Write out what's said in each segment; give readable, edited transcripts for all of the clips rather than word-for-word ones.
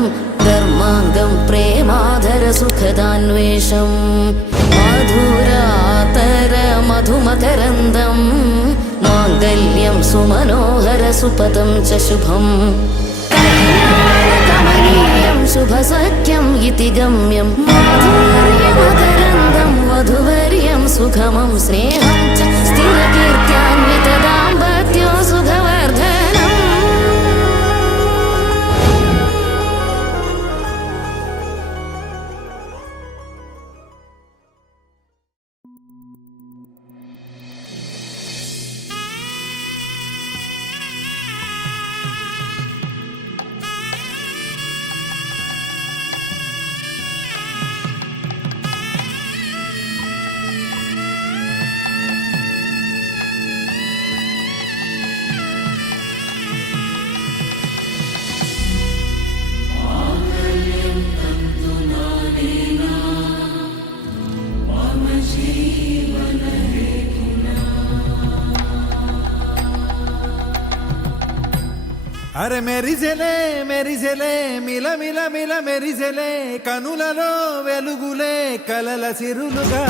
సతతం ధర్మాంగం ప్రేమాధర సుఖదాన్వేషం మధురాతర మధుమకరందం మాంగళ్యం సుమనోహర సుపదం చ శుభం కమనీయం శుభ సఖ్యం ఇతి గమ్యం మాధుర్యమకరందం వధువర్యం సుఖమం స్నేహం చ స్థిరకీర్త్యాన్విత దాంపత్యో సుఖవర్ధనం. అరే మెరిసెలే మెరిసెలే మిల మిల మిల మెరిసెలే కనులలో వెలుగులే కలల సిరులుగా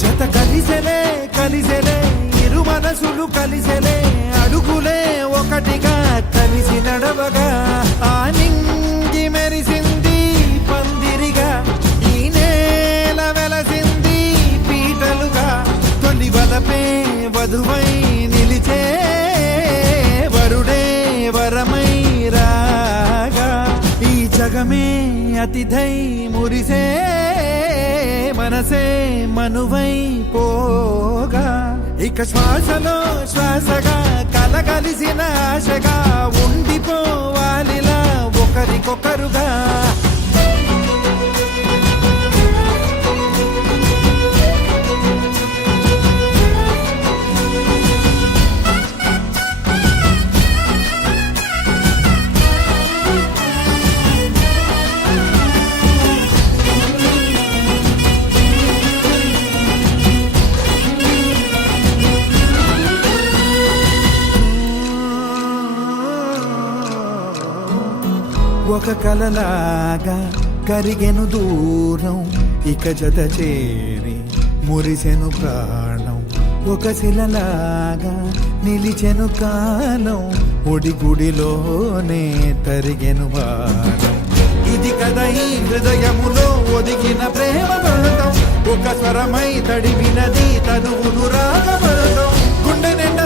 జత కలిసెలే కలిసెలే ఇరు మనసులు కలిసెలే అడుగులే ఒకటిగా కలిసి నడవగా ఆ నింగి మెరిసింది పందిరిగా ఈ నేల వెలసింది పీటలుగా తొలి వలపే వధువై నిలిచే వరుడే వరమై రాగా ఈ జగమే అతిథై మురిసే మనసే మనువై పోగా ఇక శ్వాసలో శ్వాసగా కలగలిసిన ఆశగా ఉండిపోవాలిలా ఒకరికొకరుగా. ఒక కలలాగా కరిగెను దూరం ఇక జత చేరి మురిసెను ప్రాణం ఒక శిలలాగా నిలిచెను కాలం ఒడి గుడిలోనే తరిగెను వారం ఇది కదా ఈ హృదయములో ఒదిగిన ప్రేమ బంధం ఒక స్వరమై తడివినది తనువును రాగబంధం గుండె నిండా